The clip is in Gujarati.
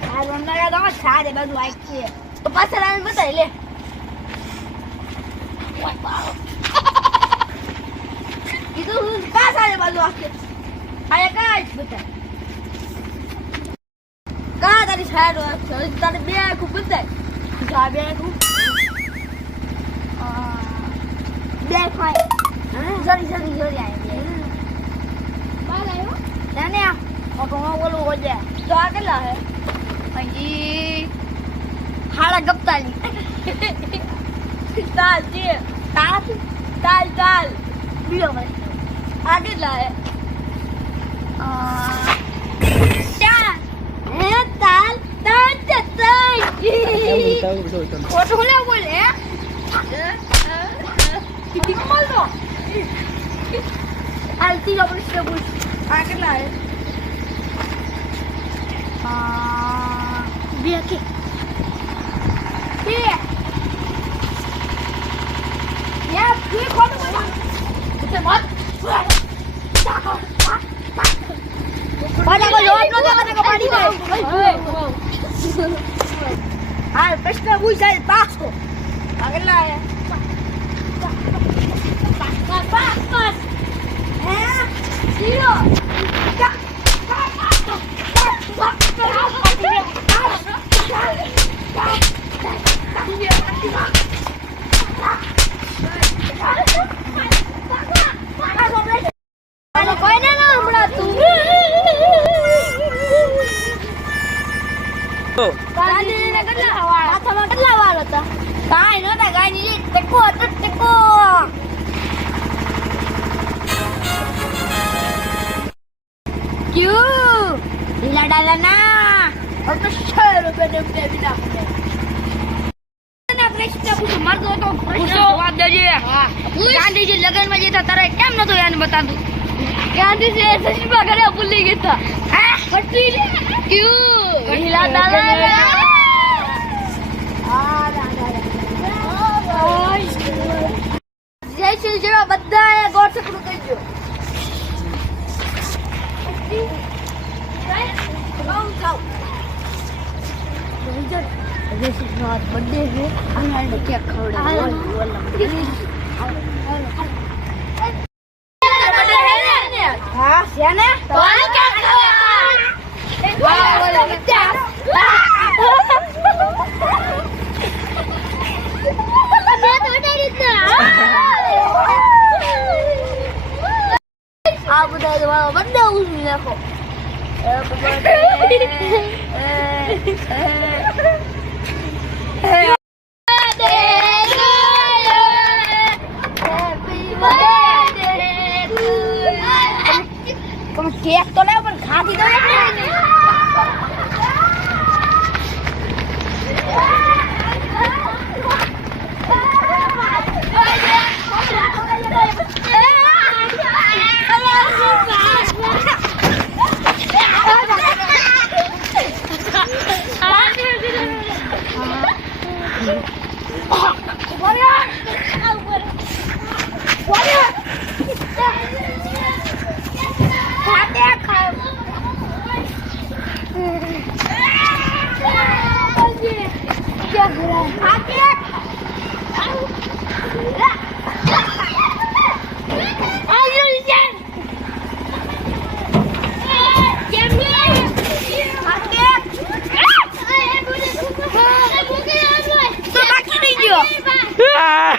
ભાઈ રમનારા તો સારે બધું આઈ છે તો પાછળ આવીને બતાવી લે કીધું કા સારે બાજુ આખે આયા કા જ બતા કા તારી સાઈડ છે તારે બે આખું બતાય જા બે આખું બે ખાય જરી આવી બાલ આવ્યો નાને આ તો બોલું હો જાય તો આ કેટલા હે અહીં હાડા ગપ્તાલી તાલ છે તાલ બીજો ભાઈ આ કેટલા હે તાલ ખોટું લે બોલે આલતી આપણે સ્ટેબલ આ કેટલા હે બે કે યાર તું ખોટું બોલ તે મત પાડા કો લોટ નો દેવા કો પાડી દે હાલ પ્રશ્ન પૂછ જાય પાસ કો આ કેટલા હે પાસ હે જીરો ગાંધીજી લગન માં જતા તારે કેમ નતો યાર બતાતું ગાંધીજી સસુબા ઘરે ભૂલી ગયા હા ફટી ક્યું હિલા દાદા જય શ્રી જેવા બધા ગોળ સકડું કરી દો This is not birthday here. I'm going to get cold. हाँ सियाने तो क्या आप बता दो बंदे उसमें देखो કેક તો લે પણ ખાધી તો Ah!